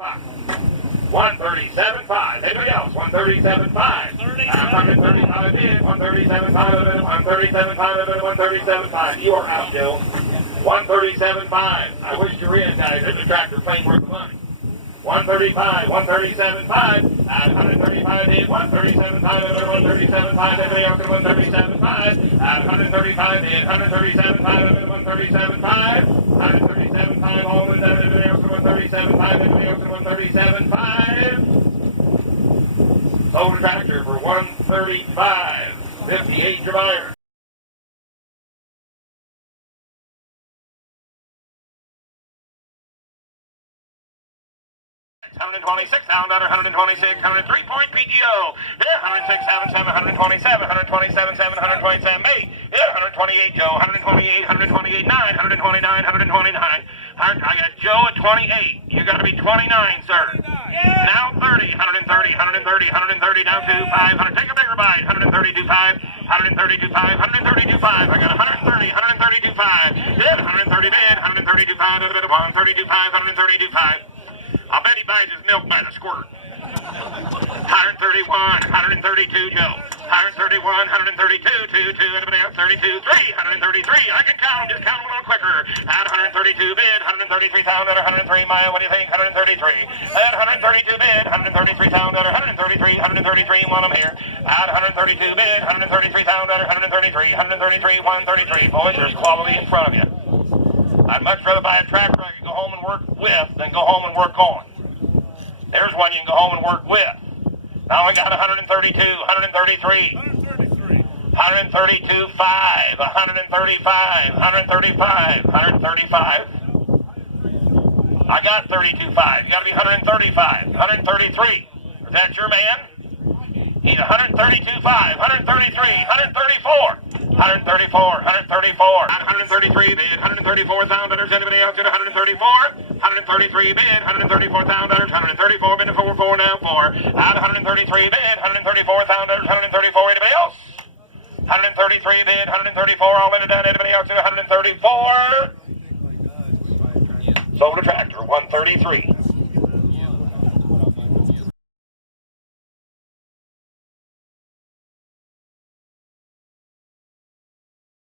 137.5. Anybody else? 137.5. 135 bid. 137.5. 137.5. 137.5. You are out, Joe. 137.5. I wish you were in, guys. There's a tractor plane worth of money. 135, 137.5, 135 bid, 137.5, 137.5, everybody else at 137.5, 135 bid, 137.5, 137.5, 137.5, all in that, everybody else at 137.5, everybody else at 137.5. Sold a tractor for 135, 58 your buyer. 126, down under 126, 103-point PGO. Yeah, 106, 77, 127, 127, 7, 127, 8. Yeah, 128, Joe, 128, 128, 9, 129, 129. I got Joe at 28. You got to be 29, sir. Yeah. Now 30, 130, 130, 130, down to 500. Take a bigger bite. 132.5, 132.5, 132.5. I got 130, 132.5. Yeah, 130 bid, 132.5, 132.5, 132.5. I'll bet he buys his milk by the squirt. 131, 132, Joe. 131, 132, 2, 2, anybody else? 32, 3, 133. I can count them, just count them a little quicker. At 132 bid, 133,000 at 103 mile. What do you think? 133. At 132 bid, 133,000 at 133, 133. Want them here. At 132 bid, 133,000 at 133, 133, 133. Boys, there's quality in front of you. I'd much rather buy a tractor I can go home and work with than go home and work on. There's one you can go home and work with. Now we got 132, 133, 132, 5, 135, 135, 135. I got 32.5. You got to be 135, 133. Is that your man? He's 132.5, 133, 134. 134, 134, 133 bid, 134,000. Anybody else at 134? 133 bid, 134,000. 134 bid, 44 now 4. At 133 bid, 134,000. 134. Anybody else? 133 bid, 134. All in it down. Anybody else at 134? Sold a tractor, 133.